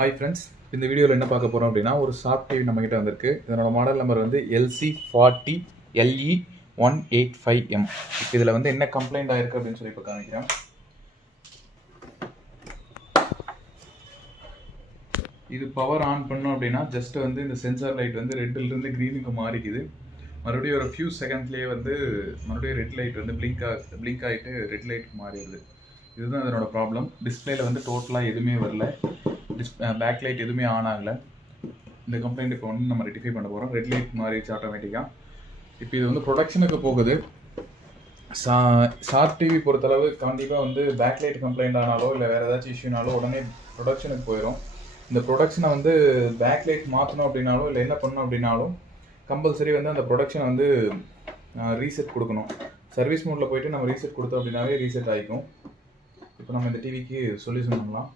Hi friends, இந்த வீடியோவில் என்ன பார்க்க போகிறோம் அப்படின்னா ஒரு ஷார்ப் டிவி நம்மகிட்ட வந்திருக்கு. இதனோட மாடல் நம்பர் வந்து LC-40LE185M. இப்போ இதில் வந்து என்ன கம்ப்ளைண்ட் ஆயிருக்கு அப்படின்னு சொல்லி இப்போ காமிக்கிறேன். இது பவர் ஆன் பண்ணோம் அப்படின்னா ஜஸ்ட் வந்து இந்த சென்சார் லைட் வந்து ரெட்டிலிருந்து க்ரீனுக்கு மாறிக்குது. மறுபடியும் ஒரு ஃபியூ செகண்ட்லேயே வந்து மறுபடியும் ரெட் லைட் வந்து பிளிங்க் ஆகிட்டு ரெட் லைட் மாறிடுது. இதுதான் இதனோட ப்ராப்ளம். டிஸ்பிளேல வந்து டோட்டலாக எதுவுமே வரல, பேக் லைட் எதுவுமே ஆன் ஆகலை. இந்த கம்ப்ளைண்ட் இப்போ வந்து நம்ம ரெட்டிஃபை பண்ண போகிறோம். ரெட் லைட் மாறிடுச்சு ஆட்டோமேட்டிக்காக. இப்போ இது வந்து ப்ரொடக்ஷனுக்கு போகுது. ஷார்ப் டிவி பொறுத்தளவு கண்டிப்பாக வந்து பேக் லைட் கம்ப்ளைண்ட் ஆனாலோ இல்லை வேறு ஏதாச்சும் இஷ்யூனாலோ உடனே ப்ரொடக்ஷனுக்கு போயிடும். இந்த ப்ரொடக்ஷனை வந்து பேக் லைட் மாற்றணும் அப்படின்னாலும் இல்லை என்ன பண்ணணும் அப்படின்னாலும் கம்பல்சரி வந்து அந்த ப்ரொடக்ஷனை வந்து ரீசெட் கொடுக்கணும். சர்வீஸ் மோடில் போயிட்டு நம்ம ரீசெட் கொடுத்தோம் அப்படின்னாவே ரீசெட் ஆகிக்கும். இப்போ நம்ம இந்த டிவிக்கு சொல்யூஷன் பண்ணலாம்.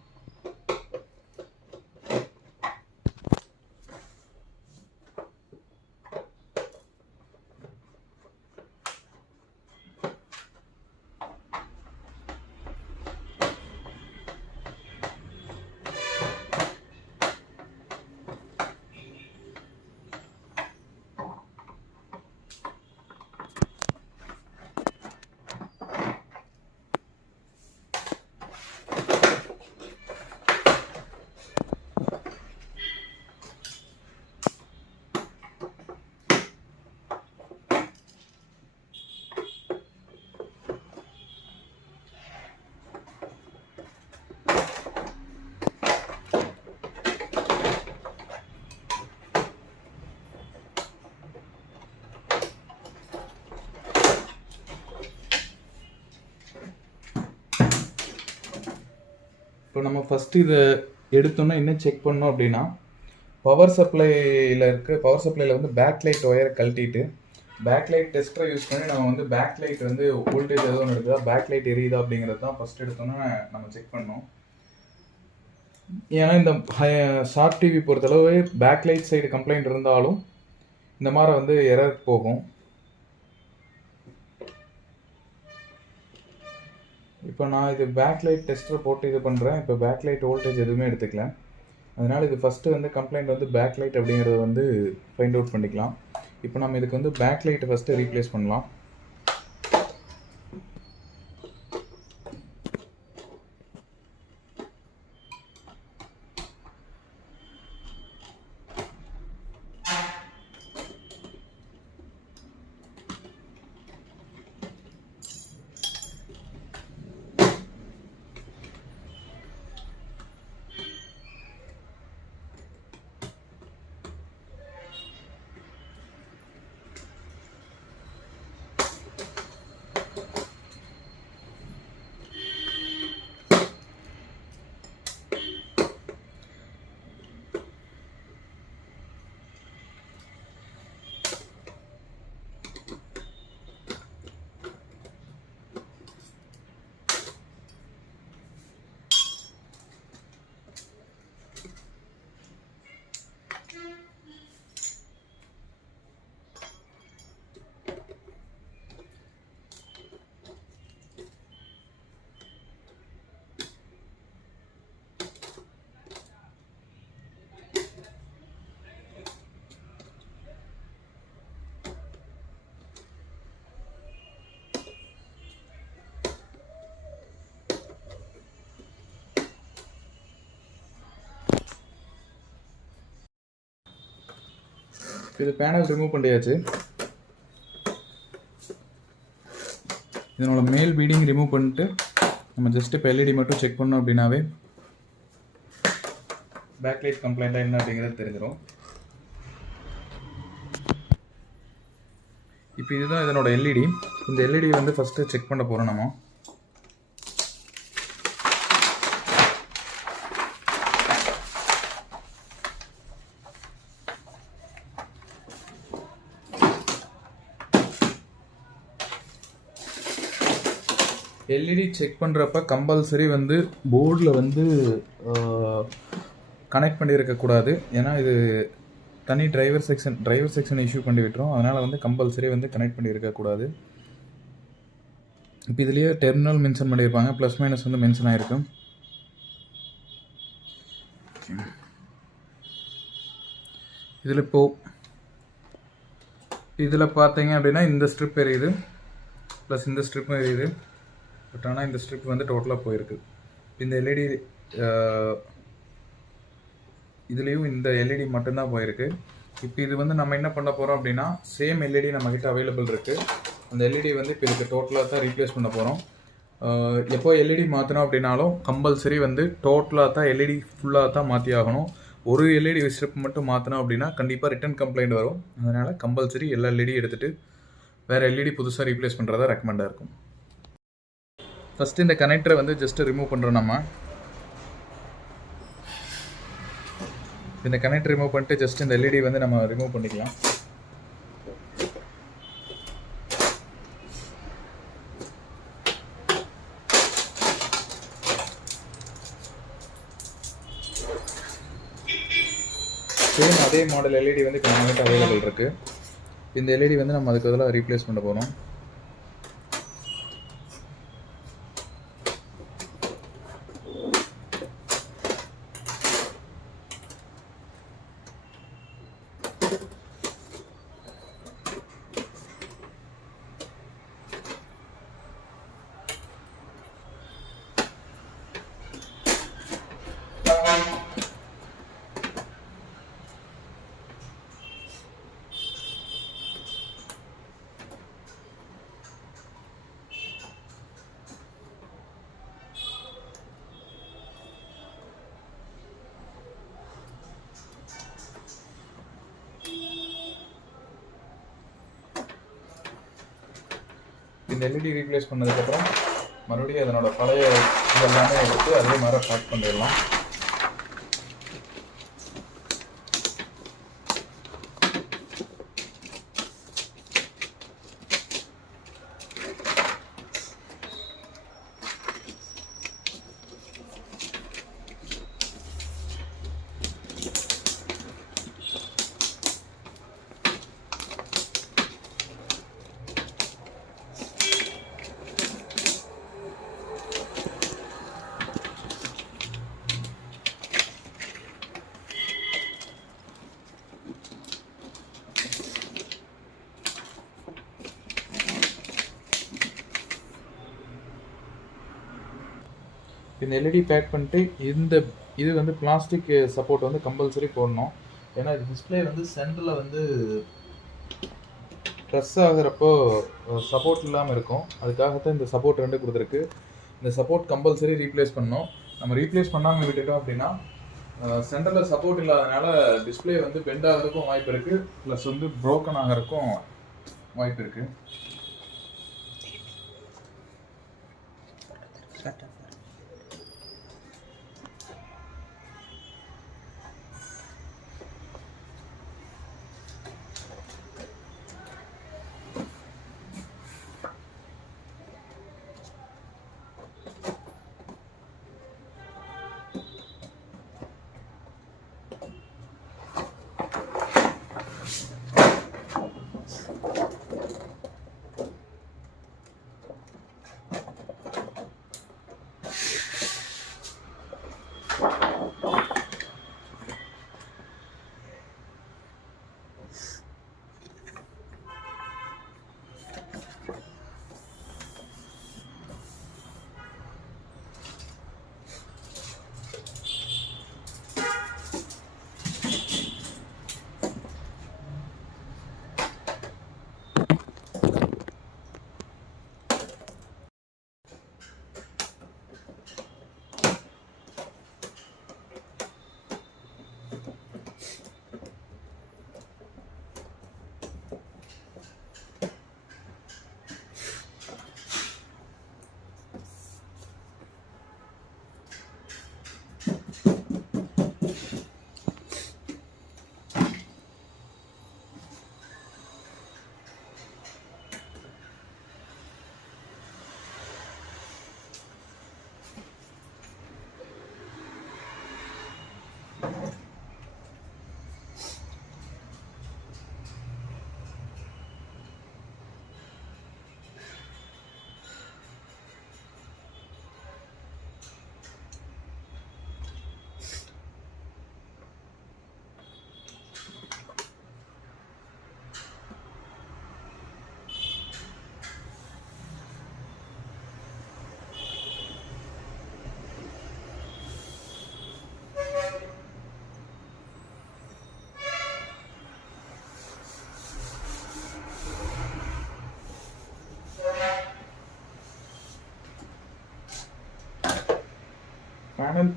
இப்போ நம்ம ஃபஸ்ட்டு இதை எடுத்தோன்னா என்ன செக் பண்ணோம் அப்படின்னா பவர் சப்ளையில் வந்து பேக் லைட் ஒயரை கழட்டிட்டு பேக் லைட் டெஸ்டரை யூஸ் பண்ணி நம்ம வந்து பேக் லைட் வந்து வோல்டேஜ் எதுவும் எடுக்குதா, பேக் லைட் எரியுதா அப்படிங்கிறது தான் ஃபஸ்ட் எடுத்தோன்னா நம்ம செக் பண்ணோம். ஏன்னா இந்த ஷார்ப் டிவி பொறுத்தளவு பேக் லைட் சைடு கம்ப்ளைண்ட் இருந்தாலும் இந்த மாதிரி வந்து எரர் போகும். இப்போ நான் இது பேக் லைட் டெஸ்டர் போட்டு இது பண்ணுறேன். இப்போ பேக் லைட் வோல்டேஜ் எதுவுமே எடுத்துக்கல. அதனால் இது ஃபஸ்ட்டு வந்து கம்ப்ளைண்ட் வந்து பேக் லைட் அப்படிங்கிறத வந்து ஃபைண்ட் அவுட் பண்ணிக்கலாம். இப்போ நம்ம இதுக்கு வந்து பேக் லைட்டை ஃபஸ்ட்டு ரீப்ளேஸ் பண்ணலாம். இது பேனல் ரிமூவ் பண்ணியாச்சு. இதனோட மேல் பீடிங் ரிமூவ் பண்ணிட்டு நம்ம ஜஸ்ட் இப்போ எல்இடி மட்டும் செக் பண்ணோம் அப்படின்னாவே பேக் லைட் கம்ப்ளைண்ட்டாக என்ன அப்படிங்கிறது தெரிஞ்சிடும். இப்போ இதுதான் இதனோட எல்இடி. இந்த எல்இடி வந்து ஃபஸ்ட்டு செக் பண்ண போகிறோம் நம்ம. எல்இடி செக் பண்ணுறப்ப கம்பல்சரி வந்து போர்டில் வந்து கனெக்ட் பண்ணியிருக்கக்கூடாது. ஏன்னா இது தனி டிரைவர் செக்ஷன் இஷ்யூ பண்ணி விட்டுரும். அதனால் வந்து கம்பல்சரி வந்து கனெக்ட் பண்ணியிருக்கக்கூடாது. இப்போ இதுலேயே டெர்மினல் மென்ஷன் பண்ணியிருப்பாங்க, ப்ளஸ் மைனஸ் வந்து மென்ஷன் ஆகிருக்கும். இதில் பார்த்தீங்க அப்படின்னா இந்த ஸ்ட்ரிப் எரியுது ப்ளஸ் இந்த ஸ்ட்ரிப்பும் எரியுது. பட் ஆனால் இந்த ஸ்ட்ரிப் வந்து டோட்டலாக போயிருக்கு. இந்த எல்இடி இதுலேயும் இந்த எல்இடி மட்டும்தான் போயிருக்கு. இப்போ இது வந்து நம்ம என்ன பண்ண போகிறோம் அப்படின்னா, சேம் எல்இடி நம்மக்கிட்ட அவைலபிள் இருக்குது. அந்த எல்இடி வந்து இப்போ இதுக்கு டோட்டலாக தான் ரீப்ளேஸ் பண்ண போகிறோம். எப்போ எல்இடி மாற்றணும் அப்படின்னாலும் கம்பல்சரி வந்து டோட்டலாக தான் எல்இடி ஃபுல்லாக தான் மாற்றி ஆகணும். ஒரு எல்இடி ஸ்ட்ரிப் மட்டும் மாற்றணும் அப்படின்னா கண்டிப்பாக ரிட்டன் கம்ப்ளைண்ட் வரும். அதனால் கம்பல்சரி எல்லா எல்இடி எடுத்துகிட்டு வேறு எல்இடி புதுசாக ரீப்ளேஸ் பண்ணுறதா ரெக்கமெண்டாக இருக்கும். ஃபஸ்ட்டு இந்த கனெக்டரை வந்து ஜஸ்ட்டு ரிமூவ் பண்ணுறோம். நம்ம இந்த கனெக்டர் ரிமூவ் பண்ணிட்டு ஜஸ்ட் இந்த எல்இடி வந்து நம்ம ரிமூவ் பண்ணிக்கலாம். சேம் அதே மாடல் எல்இடி வந்து இப்போ நம்மகிட்ட அவைலபிள் இருக்குது. இந்த எல்இடி வந்து நம்ம அதுக்கு பதிலாக ரீப்ளேஸ் பண்ண போகிறோம். இந்த எல்இடி ரீப்ளேஸ் பண்ணதுக்கப்புறம் மறுபடியும் அதனோட பழைய இதெல்லாமே எடுத்து அதே மாதிரி பேக் பண்ணிடலாம். இந்த எல்இடி பேக் பண்ணிட்டு இது வந்து பிளாஸ்டிக் சப்போர்ட் வந்து கம்பல்சரி போடணும். ஏன்னா இது டிஸ்பிளே வந்து சென்டரில் வந்து ப்ரெஸ் ஆகிறப்போ சப்போர்ட் இல்லாமல் இருக்கும். அதுக்காகத்தான் இந்த சப்போர்ட் 2 கொடுத்துருக்கு. இந்த சப்போர்ட் கம்பல்சரி ரீப்ளேஸ் பண்ணணும். நம்ம ரீப்ளேஸ் பண்ணாமல் விட்டுட்டோம் அப்படின்னா சென்டரில் சப்போர்ட் இல்லாதனால டிஸ்பிளே வந்து பெண்ட் ஆகிறதுக்கும் வாய்ப்பு இருக்குது, ப்ளஸ் வந்து ப்ரோக்கன் ஆகிறதுக்கும் வாய்ப்பு இருக்குது.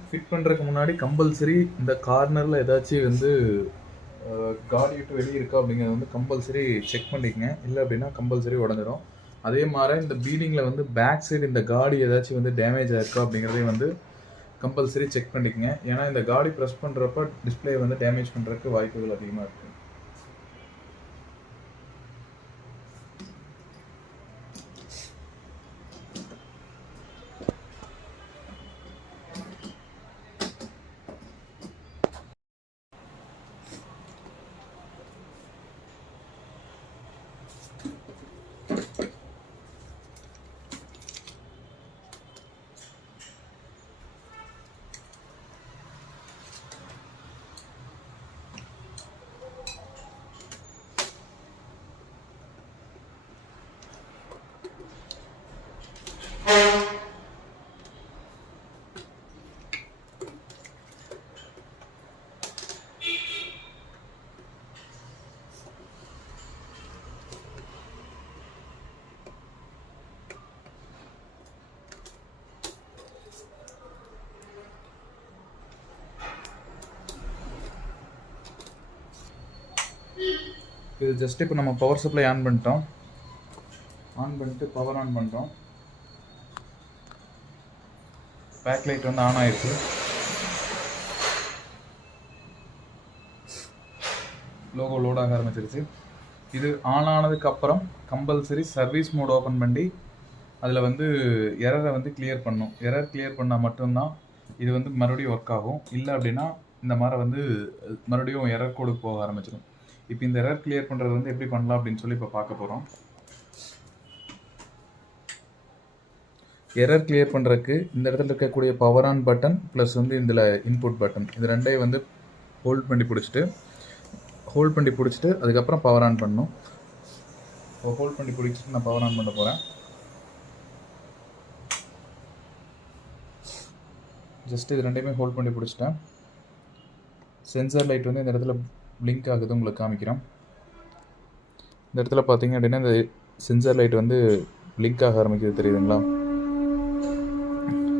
ஃபிட் பண்ணுறதுக்கு முன்னாடி கம்பல்சரி இந்த கார்னரில் ஏதாச்சும் வந்து காடி விட்டு வெளியே இருக்கா அப்படிங்கிறத வந்து கம்பல்சரி செக் பண்ணிக்கங்க. இல்லை அப்படின்னா கம்பல்சரி உடஞ்சிடும். அதே மாதிரி இந்த பீலிங்கில் வந்து பேக் சைடு இந்த காடி ஏதாச்சும் வந்து டேமேஜ் ஆயிருக்கா அப்படிங்கிறதையும் வந்து கம்பல்சரி செக் பண்ணிக்கங்க. ஏன்னா இந்த காடி ப்ரெஸ் பண்ணுறப்ப டிஸ்பிளே வந்து டேமேஜ் பண்ணுறதுக்கு வாய்ப்புகள் அதிகமாக இருக்குது. இது ஜஸ்ட் இப்போ நம்ம பவர் சப்ளை ஆன் பண்ணிட்டோம். பவர் ஆன் பண்ணுறோம். பேக் லைட் வந்து ஆன் ஆயிடுச்சு. லோகோ லோட் ஆக ஆரம்பிச்சிருச்சு. இது ஆன் ஆனதுக்கு அப்புறம் கம்பல்சரி சர்வீஸ் மோட் ஓப்பன் பண்ணி அதில் வந்து எரரை வந்து கிளியர் பண்ணணும். எரர் கிளியர் பண்ணால் மட்டும்தான் இது வந்து மறுபடியும் ஒர்க் ஆகும். இல்லை அப்படின்னா இந்த மாதிரி வந்து மறுபடியும் எரர் கோடுக்கு போக ஆரம்பிச்சிடும். இப்போ இந்த எரர் கிளியர் பண்ணுறது வந்து எப்படி பண்ணலாம் அப்படின்னு சொல்லி இப்போ பார்க்க போகிறோம். எரர் கிளியர் பண்ணுறதுக்கு இந்த இடத்துல இருக்கக்கூடிய பவர் ஆன் பட்டன் ப்ளஸ் வந்து இதில் இன்புட் பட்டன் இது ரெண்டையும் வந்து ஹோல்ட் பண்ணி பிடிச்சிட்டு அதுக்கப்புறம் பவர் ஆன் பண்ணணும். இப்போ ஹோல்ட் பண்ணி பிடிச்சிட்டு நான் பவர் ஆன் பண்ண போகிறேன். ஜஸ்ட் இது ரெண்டையுமே ஹோல்ட் பண்ணி பிடிச்சிட்டேன். சென்சார் லைட் வந்து இந்த இடத்துல பிளிங்க் ஆகுது உங்களுக்கு காமிக்கிறோம். இந்த இடத்துல பார்த்தீங்க அப்படின்னா இந்த சென்சார் லைட் வந்து பிளிங்க் ஆக ஆரம்பிக்குது, தெரியுதுங்களா?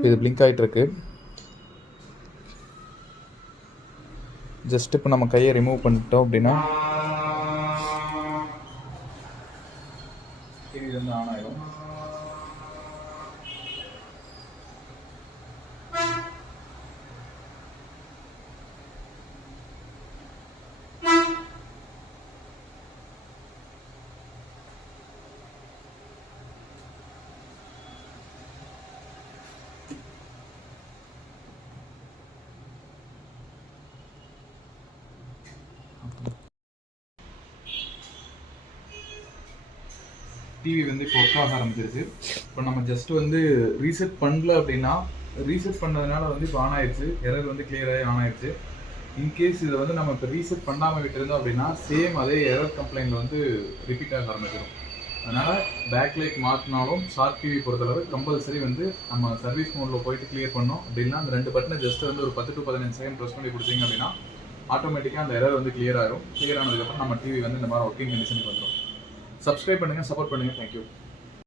இது பிளிங்க் ஆகிட்டு இருக்கு. ஜஸ்ட் இப்போ நம்ம கையை ரிமூவ் பண்ணிட்டோம் அப்படின்னா இது வந்து ஆன் ஆகிடும். டிவி வந்து இப்போ ஒர்க் ஆக ஆரம்பிச்சிருச்சு. இப்போ நம்ம ஜஸ்ட் வந்து ரீசெட் பண்ணல அப்படின்னா ரீசெட் பண்ணதுனால வந்து இப்போ ஆன் ஆயிடுச்சு. எரர் வந்து கிளியர் ஆகி ஆன் ஆயிடுச்சு. இன்கேஸ் இதை வந்து நம்ம இப்போ ரீசெட் பண்ணாமல் விட்டுருந்தோம் அப்படின்னா சேம் அதே எரர் கம்ப்ளைண்ட் வந்து ரிப்பீட் ஆக ஆரம்பிச்சிடும். அதனால் பேக்லைட் மாற்றினாலும் ஷார்ப் டிவி பொறுத்தளவு கம்பல்சரி வந்து நம்ம சர்வீஸ் மோடில் போயிட்டு கிளியர் பண்ணோம் அப்படின்னா அந்த ரெண்டு பட்டனை ஜஸ்ட் வந்து ஒரு 10 to 15 செகண்ட் ப்ரெஸ் பண்ணி கொடுத்தீங்க அப்படின்னா ஆட்டோமேட்டிக்காக அந்த எரர் வந்து கிளியர் ஆகும். கிளியர் ஆனதுக்கப்புறம் நம்ம டிவி வந்து இந்த மாதிரி ஒர்க்கிங் கண்டிஷனுக்கு வந்துடும். சப்ஸ்கிரைப் பண்ணுங்கள், சப்போர்ட் பண்ணுங்கள். தேங்க்யூ.